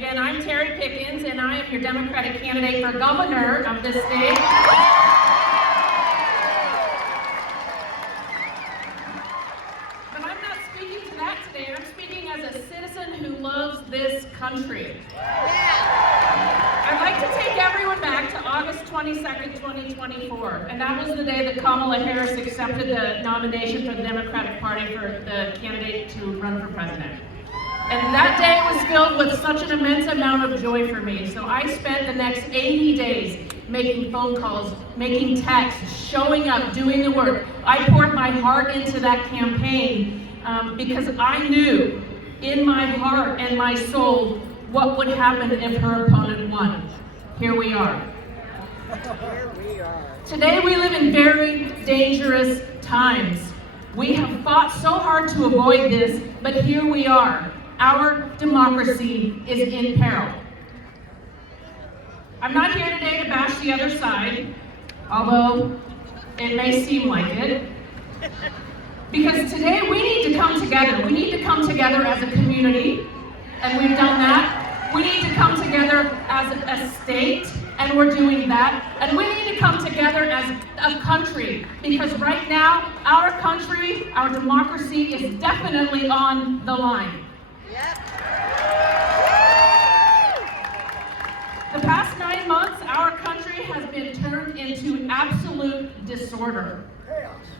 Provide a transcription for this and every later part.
Again, I'm Terri Pickens, and I am your Democratic candidate for governor of this state. But I'm not speaking to that today. I'm speaking as a citizen who loves this country. I'd like to take everyone back to August 22nd, 2024, and that was the day that Kamala Harris accepted the nomination for the Democratic Party for the candidate to run for president. And that day was filled with such an immense amount of joy for me. So I spent the next 80 days making phone calls, making texts, showing up, doing the work. I poured my heart into that campaign because I knew in my heart and my soul what would happen if her opponent won. Here we are. Today we live in very dangerous times. We have fought so hard to avoid this, but here we are. Our democracy is in peril. I'm not here today to bash the other side, although it may seem like it. Because today we need to come together. We need to come together as a community, and we've done that. We need to come together as a state, and we're doing that. And we need to come together as a country, because right now, our country, our democracy is definitely on the line. The past 9 months, our country has been turned into absolute disorder.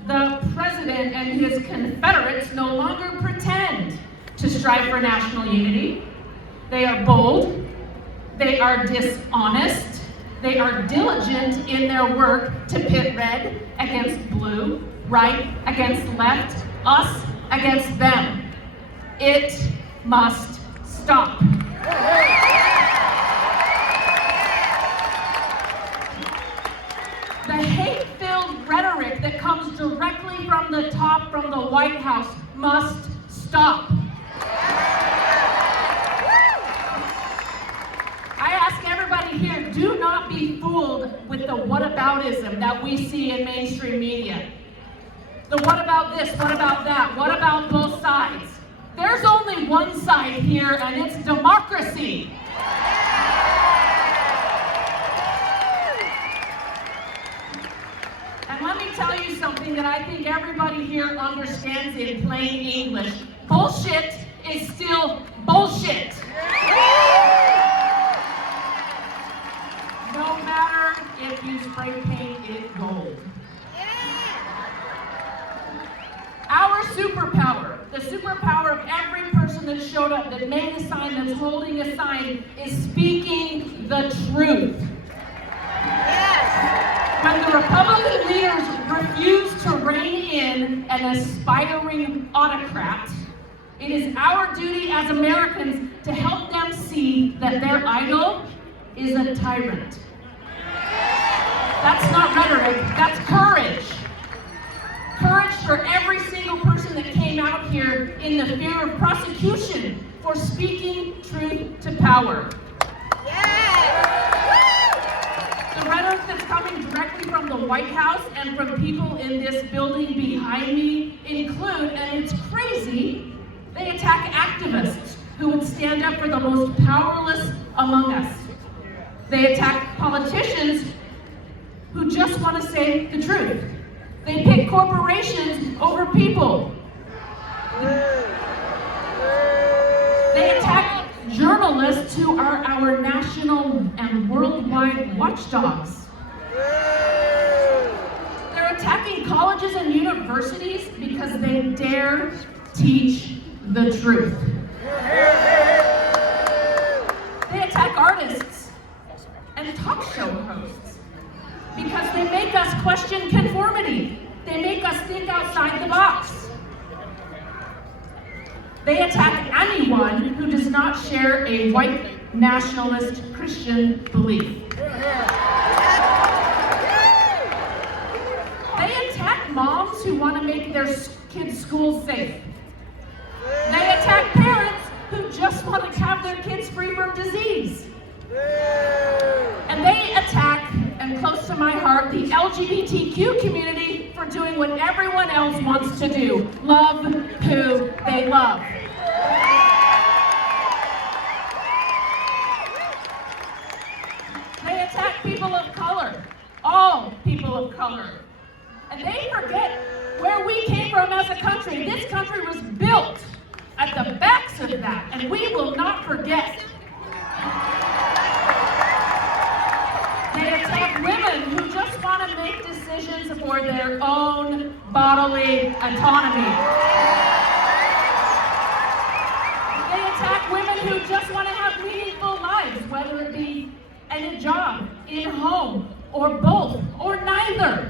The president and his Confederates no longer pretend to strive for national unity. They are bold, they are dishonest, they are diligent in their work to pit red against blue, right against left, us against them. It must stop. The hate-filled rhetoric that comes directly from the top, from the White House, must stop. I ask everybody here, do not be fooled with the whataboutism that we see in mainstream media. The what about this, what about that, what about both sides? There's only one side here, and it's democracy. And let me tell you something that I think everybody here understands in plain English. Bullshit is still bullshit. No matter if you spray paint it gold. Our superpower, the superpower of every person that showed up, that made a sign, that's holding a sign, is speaking the truth. When the Republican leaders refuse to rein in an aspiring autocrat, it is our duty as Americans to help them see that their idol is a tyrant. That's not rhetoric, that's courage. Courage for every single person that came out here in the fear of prosecution for speaking truth to power. The rhetoric that's coming directly from the White House and from people in this building behind me include, and it's crazy, they attack activists who would stand up for the most powerless among us. They attack politicians who just want to say the truth. They pick corporations over people. They attack journalists who are our national and worldwide watchdogs. They're attacking colleges and universities because they dare teach the truth. They attack artists and talk show hosts because they make us question conformity. They make us think outside the box. They attack anyone who does not share a white nationalist Christian belief. They attack moms who want to make their kids' schools safe. They attack parents who just want to have their kids free from disease. And they attack, and close to my heart, the LGBTQ community for doing what everyone else wants to do, love who they love. all people of color. And they forget where we came from as a country. This country was built at the backs of that, and we will not forget. They attack women who just want to make decisions for their own bodily autonomy. They attack women who just want to have meaningful lives, whether it be in a job, in a home, or both, or neither.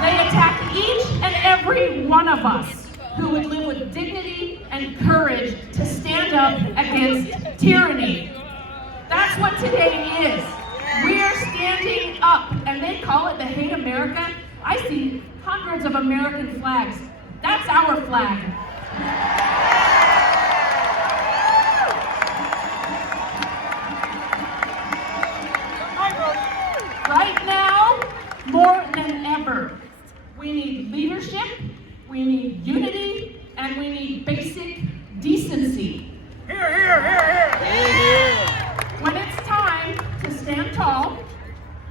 They attack each and every one of us who would live with dignity and courage to stand up against tyranny. That's what today is. We are standing up, and they call it the Hate America. I see hundreds of American flags. That's our flag. Right now, more than ever, we need leadership, we need unity, and we need basic decency. Here, here, here, here. When it's time to stand tall,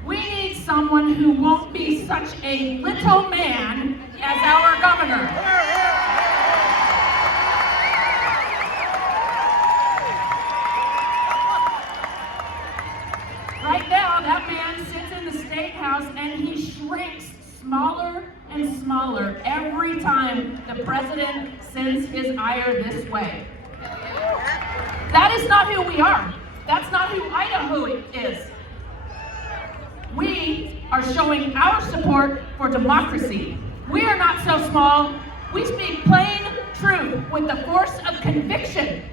we need someone who won't be such a little man as our governor. Right now, that man sits in the State House and he shrinks smaller and smaller every time the president sends his ire this way. That is not who we are. That's not who Idaho is. We are showing our support for democracy. We are not so small. We speak plain truth with the force of conviction.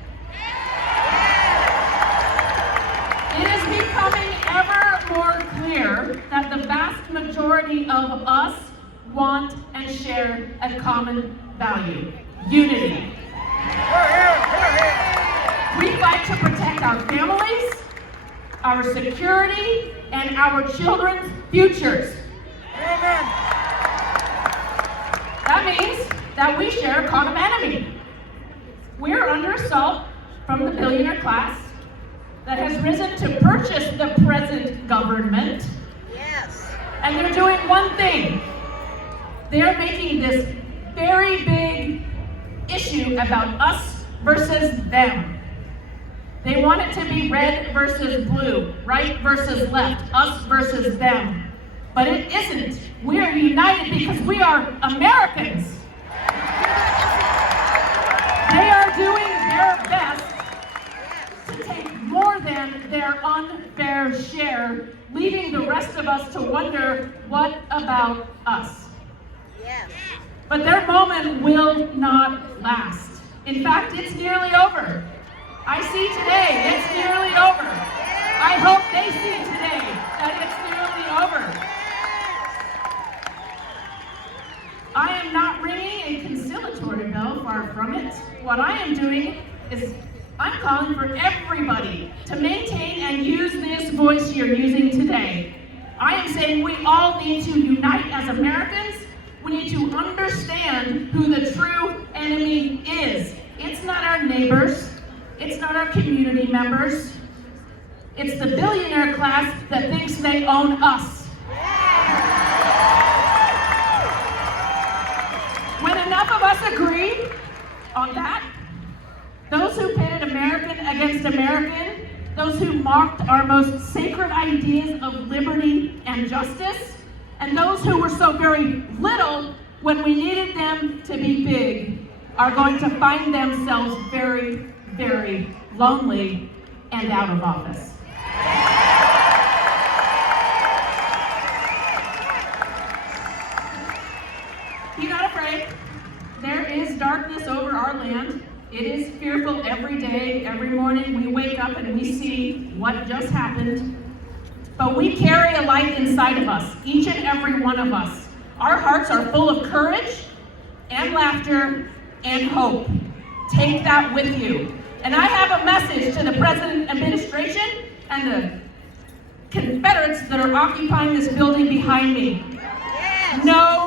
It is becoming ever more clear that the vast majority of us want and share a common value: unity. We fight to protect our families, our security, and our children's futures. That means that we share a common enemy. We're under assault from the billionaire class that has risen to purchase the present government. Yes. And they're doing one thing. They're making this very big issue about us versus them. They want it to be red versus blue, right versus left, us versus them. But it isn't. We are united because we are Americans. They are doing their best to take more than their unfair share, leaving the rest of us to wonder, what about us? Yes. But their moment will not last. In fact, it's nearly over. I see today, it's nearly over. I hope they see today that it's nearly over. I am not ringing a conciliatory bell, far from it. What I am doing is I'm calling for everybody to maintain and use this voice you're using today. I am saying we all need to unite as Americans. We need to understand who the true enemy is. It's not our neighbors. It's not our community members. It's the billionaire class that thinks they own us. When enough of us agree on that, those who pitted American against American, those who mocked our most sacred ideas of liberty and justice, and those who were so very little when we needed them to be big, are going to find themselves very, very lonely and out of office. Be not afraid. There is darkness over our land. It is fearful every day. Every morning we wake up and we see what just happened. But we carry a light inside of us, each and every one of us. Our hearts are full of courage and laughter and hope. Take that with you. And I have a message to the President administration and the Confederates that are occupying this building behind me. No